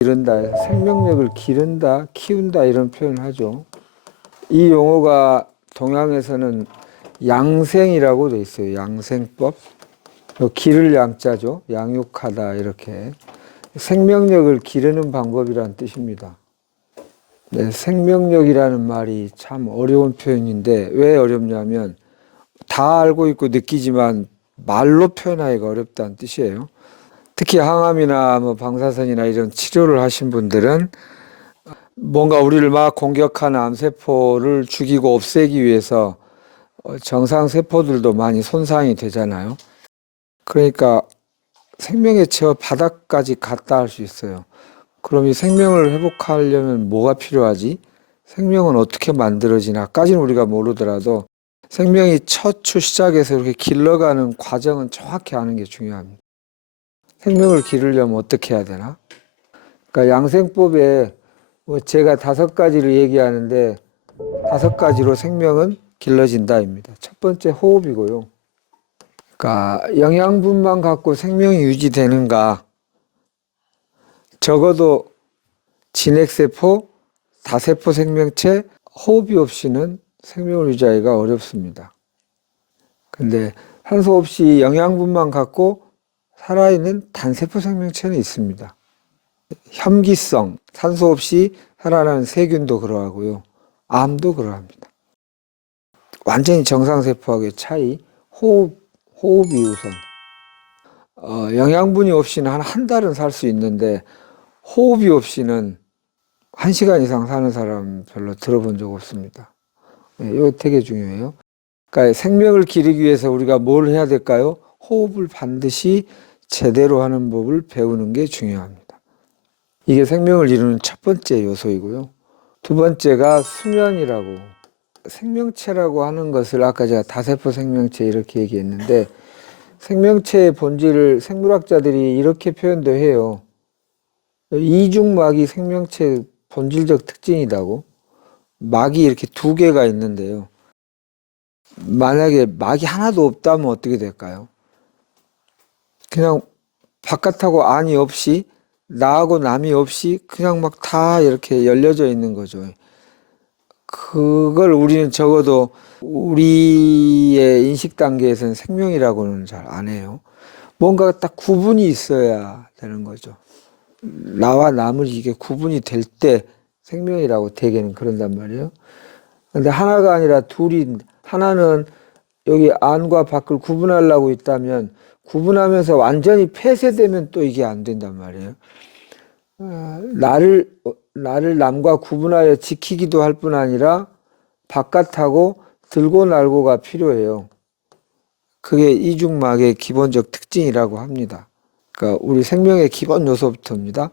기른다, 생명력을 기른다, 키운다 이런 표현을 하죠. 이 용어가 동양에서는 양생이라고 돼 있어요. 양생법. 기를 양자죠. 양육하다 이렇게. 생명력을 기르는 방법이라는 뜻입니다. 네, 생명력이라는 말이 참 어려운 표현인데 왜 어렵냐면 다 알고 있고 느끼지만 말로 표현하기가 어렵다는 뜻이에요. 특히 항암이나 뭐 방사선이나 이런 치료를 하신 분들은 뭔가 우리를 막 공격하는 암세포를 죽이고 없애기 위해서 정상 세포들도 많이 손상이 되잖아요. 그러니까 생명의 저 바닥까지 갔다 할 수 있어요. 그럼 이 생명을 회복하려면 뭐가 필요하지? 생명은 어떻게 만들어지나까지는 우리가 모르더라도 생명이 처추 시작에서 이렇게 길러가는 과정은 정확히 아는 게 중요합니다. 생명을 기르려면 어떻게 해야 되나? 그러니까 양생법에 뭐 제가 5가지를 얘기하는데 5가지로 생명은 길러진다입니다. 첫 번째 호흡이고요. 그러니까 영양분만 갖고 생명이 유지되는가? 적어도 진핵세포, 다세포 생명체, 호흡이 없이는 생명을 유지하기가 어렵습니다. 근데 산소 없이 영양분만 갖고 살아있는 단세포 생명체는 있습니다. 혐기성, 산소 없이 살아나는 세균도 그러하고요. 암도 그러합니다. 완전히 정상세포하고의 차이, 호흡이 우선. 영양분이 없이는 한 달은 살 수 있는데 호흡이 없이는 1시간 이상 사는 사람 별로 들어본 적 없습니다. 이거 되게 중요해요. 그러니까 생명을 기르기 위해서 우리가 뭘 해야 될까요? 호흡을 반드시 제대로 하는 법을 배우는 게 중요합니다. 이게 생명을 이루는 첫 번째 요소이고요. 두 번째가 수면이라고. 생명체라고 하는 것을 아까 제가 다세포 생명체 이렇게 얘기했는데 생명체의 본질을 생물학자들이 이렇게 표현도 해요. 이중막이 생명체의 본질적 특징이라고. 막이 이렇게 2개가 있는데요. 만약에 막이 하나도 없다면 어떻게 될까요? 그냥 바깥하고 안이 없이 나하고 남이 없이 그냥 막 다 이렇게 열려져 있는 거죠. 그걸 우리는 적어도 우리의 인식 단계에서는 생명이라고는 잘 안 해요. 뭔가 딱 구분이 있어야 되는 거죠. 나와 남을 이게 구분이 될 때 생명이라고 대개는 그런단 말이에요. 근데 하나가 아니라 둘이, 하나는 여기 안과 밖을 구분하려고 있다면 구분하면서 완전히 폐쇄되면 또 이게 안 된단 말이에요. 나를 남과 구분하여 지키기도 할 뿐 아니라 바깥하고 들고 날고가 필요해요. 그게 이중막의 기본적 특징이라고 합니다. 그러니까 우리 생명의 기본 요소부터입니다.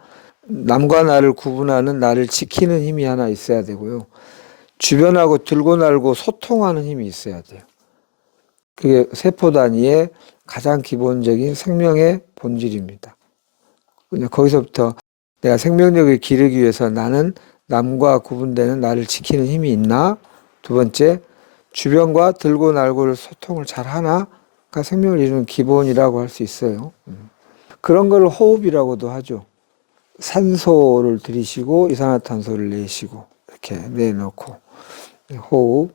남과 나를 구분하는 나를 지키는 힘이 하나 있어야 되고요. 주변하고 들고 날고 소통하는 힘이 있어야 돼요. 그게 세포 단위의 가장 기본적인 생명의 본질입니다. 거기서부터 내가 생명력을 기르기 위해서 나는 남과 구분되는 나를 지키는 힘이 있나? 두 번째, 주변과 들고 날고를 소통을 잘 하나가 생명을 이루는 기본이라고 할 수 있어요. 그런 걸 호흡이라고도 하죠. 산소를 들이쉬고 이산화탄소를 내쉬고 이렇게 내놓고 호흡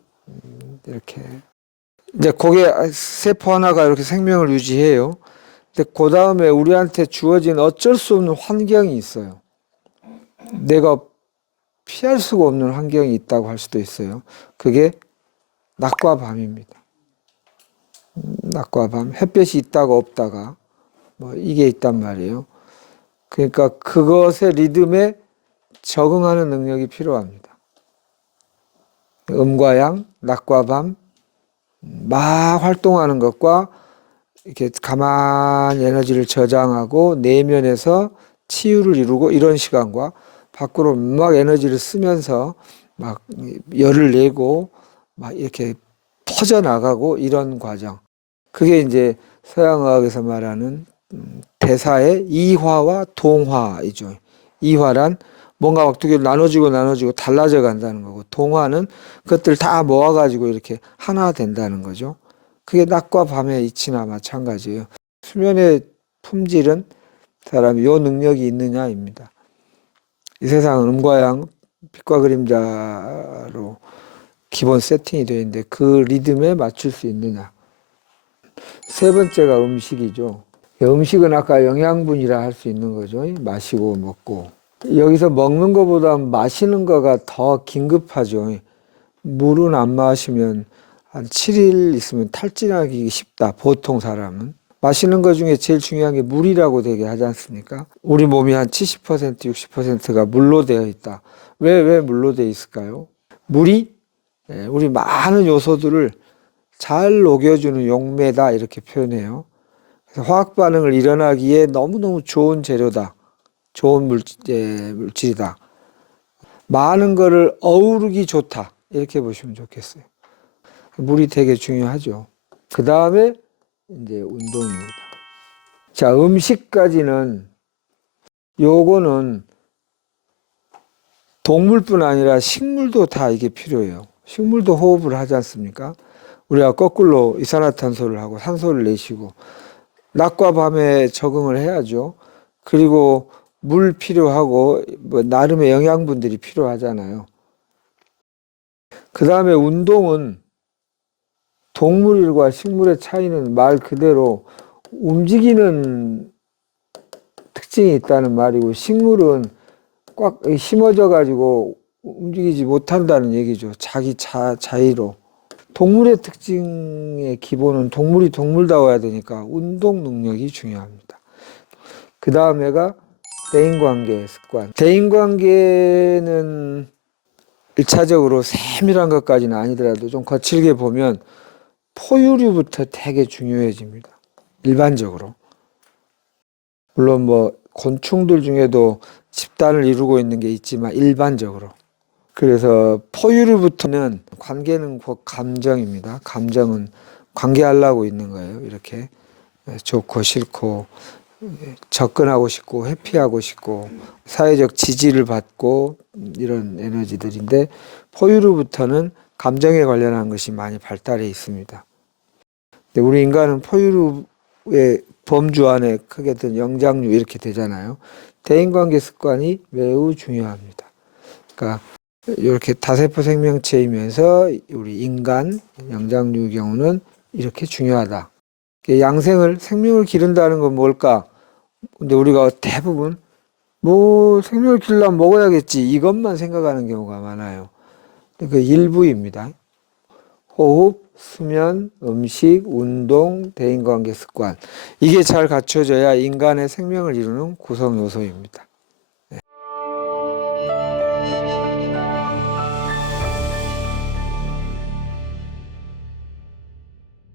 이렇게 이제 거기에 세포 하나가 이렇게 생명을 유지해요. 근데 그 다음에 우리한테 주어진 어쩔 수 없는 환경이 있어요. 내가 피할 수가 없는 환경이 있다고 할 수도 있어요. 그게 낮과 밤입니다. 낮과 밤, 햇볕이 있다가 없다가 뭐 이게 있단 말이에요. 그러니까 그것의 리듬에 적응하는 능력이 필요합니다. 음과 양, 낮과 밤, 막 활동하는 것과 이렇게 가만히 에너지를 저장하고 내면에서 치유를 이루고 이런 시간과 밖으로 막 에너지를 쓰면서 막 열을 내고 막 이렇게 퍼져나가고 이런 과정. 그게 이제 서양의학에서 말하는 대사의 이화와 동화이죠. 이화란 뭔가 막 2개로 나눠지고 달라져 간다는 거고, 동화는 그것들 다 모아가지고 이렇게 하나 된다는 거죠. 그게 낮과 밤의 이치나 마찬가지예요. 수면의 품질은 사람이 요 능력이 있느냐입니다. 이 세상은 음과 양, 빛과 그림자로 기본 세팅이 되어 있는데 그 리듬에 맞출 수 있느냐. 세 번째가 음식이죠. 음식은 아까 영양분이라 할 수 있는 거죠. 마시고 먹고. 여기서 먹는 것보다 마시는 거가 더 긴급하죠. 물은 안 마시면 한 7일 있으면 탈진하기 쉽다. 보통 사람은. 마시는 것 중에 제일 중요한 게 물이라고 되게 하지 않습니까? 우리 몸이 한 70%, 60%가 물로 되어 있다. 왜 물로 되어 있을까요? 물이 우리 많은 요소들을 잘 녹여주는 용매다 이렇게 표현해요. 그래서 화학 반응을 일어나기에 너무너무 좋은 재료다. 좋은 물질이다. 많은 거를 어우르기 좋다. 이렇게 보시면 좋겠어요. 물이 되게 중요하죠. 그 다음에 이제 운동입니다. 자, 음식까지는 요거는 동물뿐 아니라 식물도 다 이게 필요해요. 식물도 호흡을 하지 않습니까? 우리가 거꾸로 이산화탄소를 하고 산소를 내쉬고 낮과 밤에 적응을 해야죠. 그리고 물 필요하고 뭐 나름의 영양분들이 필요하잖아요. 그 다음에 운동은 동물과 식물의 차이는 말 그대로 움직이는 특징이 있다는 말이고 식물은 꽉 심어져 가지고 움직이지 못한다는 얘기죠. 자기 자의로. 동물의 특징의 기본은 동물이 동물다워야 되니까 운동 능력이 중요합니다. 그 다음에가 대인관계 습관. 대인관계는 1차적으로 세밀한 것까지는 아니더라도 좀 거칠게 보면 포유류부터 되게 중요해집니다. 일반적으로. 물론 뭐 곤충들 중에도 집단을 이루고 있는 게 있지만 일반적으로. 그래서 포유류부터는 관계는 곧 감정입니다. 감정은 관계하려고 있는 거예요. 이렇게 좋고 싫고 접근하고 싶고 회피하고 싶고 사회적 지지를 받고 이런 에너지들인데 포유류부터는 감정에 관련한 것이 많이 발달해 있습니다. 근데 우리 인간은 포유류의 범주 안에 크게 든 영장류 이렇게 되잖아요. 대인관계 습관이 매우 중요합니다. 그러니까 이렇게 다세포 생명체이면서 우리 인간, 영장류의 경우는 이렇게 중요하다. 양생을, 생명을 기른다는 건 뭘까? 근데 우리가 대부분 뭐 생명을 기르려면 먹어야겠지 이것만 생각하는 경우가 많아요. 그 일부입니다. 호흡, 수면, 음식, 운동, 대인관계 습관 이게 잘 갖춰져야 인간의 생명을 이루는 구성 요소입니다.